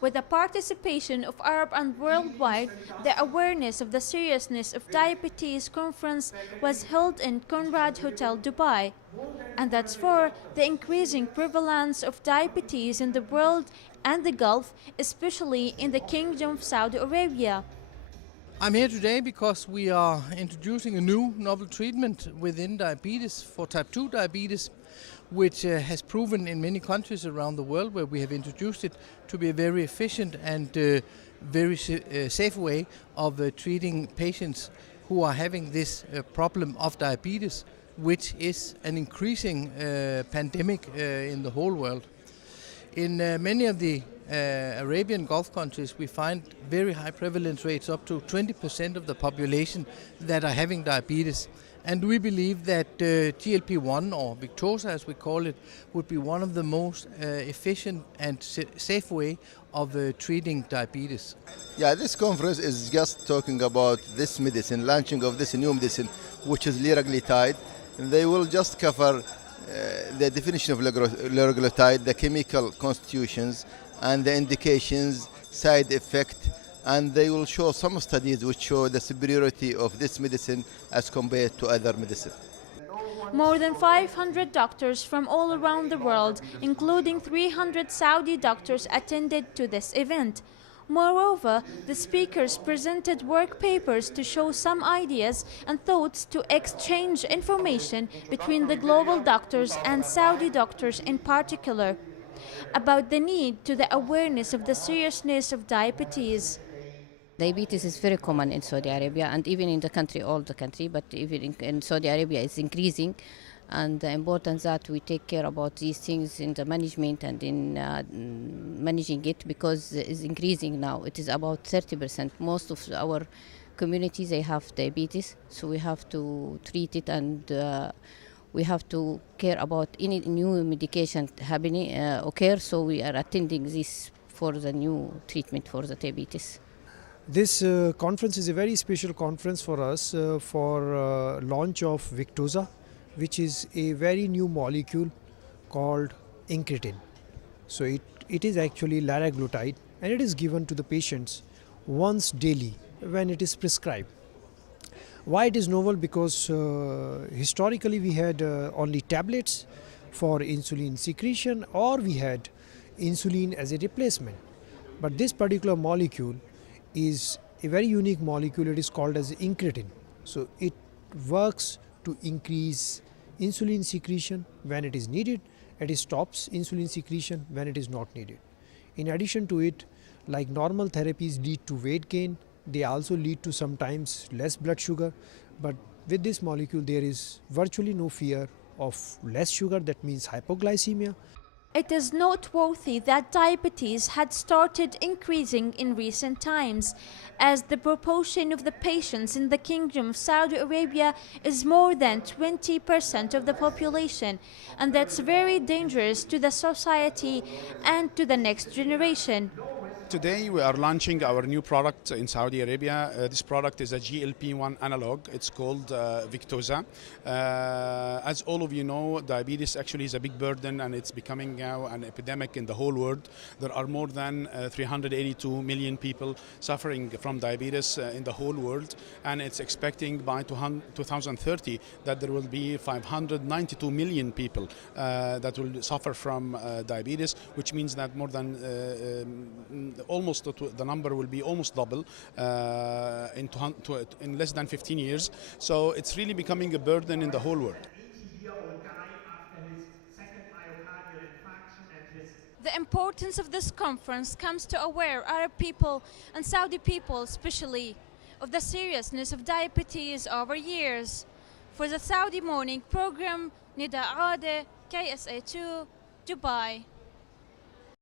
With the participation of Arab and worldwide, the Awareness of the Seriousness of Diabetes conference was held in Conrad Hotel, Dubai. And that's for the increasing prevalence of diabetes in the world and the Gulf, especially in the Kingdom of Saudi Arabia. I'm here today because we are introducing a new novel treatment within diabetes for type 2 diabetes, which has proven in many countries around the world where we have introduced it to be a very efficient and very safe way of treating patients who are having this problem of diabetes, which is an increasing pandemic in the whole world. In many of the Arabian Gulf countries, we find very high prevalence rates, up to 20% of the population that are having diabetes. And we believe that GLP-1, or Victoza as we call it, would be one of the most efficient and safe way of treating diabetes. Yeah, this conference is just talking about this medicine, launching of this new medicine, which is liraglutide. They will just cover the definition of liraglutide, the chemical constitutions, and the indications, side effect, and they will show some studies which show the superiority of this medicine as compared to other medicine. More than 500 doctors from all around the world, including 300 Saudi doctors, attended to this event. Moreover, the speakers presented work papers to show some ideas and thoughts to exchange information between the global doctors and Saudi doctors in particular about the need to the awareness of the seriousness of diabetes. Diabetes is very common in Saudi Arabia and even in the country, all the country, but even in Saudi Arabia it's increasing. And the importance that we take care about these things in the management and in managing it, because it's increasing now. It is about 30%. Most of our communities, they have diabetes, so we have to treat it, and we have to care about any new medication happening occur, so we are attending this for the new treatment for the diabetes. This conference is a very special conference for us for launch of Victoza, which is a very new molecule called incretin. So it is actually liraglutide, and it is given to the patients once daily when it is prescribed. Why it is novel? Because historically we had only tablets for insulin secretion, or we had insulin as a replacement. But this particular molecule is a very unique molecule. It is called as incretin. So it works to increase insulin secretion when it is needed, and it stops insulin secretion when it is not needed. In addition to it, like normal therapies lead to weight gain, they also lead to sometimes less blood sugar, but with this molecule there is virtually no fear of less sugar, that means hypoglycemia. It is noteworthy that diabetes had started increasing in recent times, as the proportion of the patients in the Kingdom of Saudi Arabia is more than 20% of the population, and that's very dangerous to the society and to the next generation. Today we are launching our new product in Saudi Arabia. This product is a GLP-1 analog. It's called Victoza. As all of you know, diabetes actually is a big burden, and it's becoming now an epidemic in the whole world. There are more than 382 million people suffering from diabetes in the whole world, and it's expecting by 2030 that there will be 592 million people that will suffer from diabetes, which means that more than almost the number will be almost double in less than 15 years. So it's really becoming a burden in the whole world. The importance of this conference comes to aware Arab people and Saudi people especially of the seriousness of diabetes over years. For the Saudi Morning Program, Nida Ade, KSA2, Dubai.